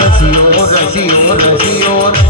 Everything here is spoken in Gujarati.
રસીઓ રસીઓ રસીઓ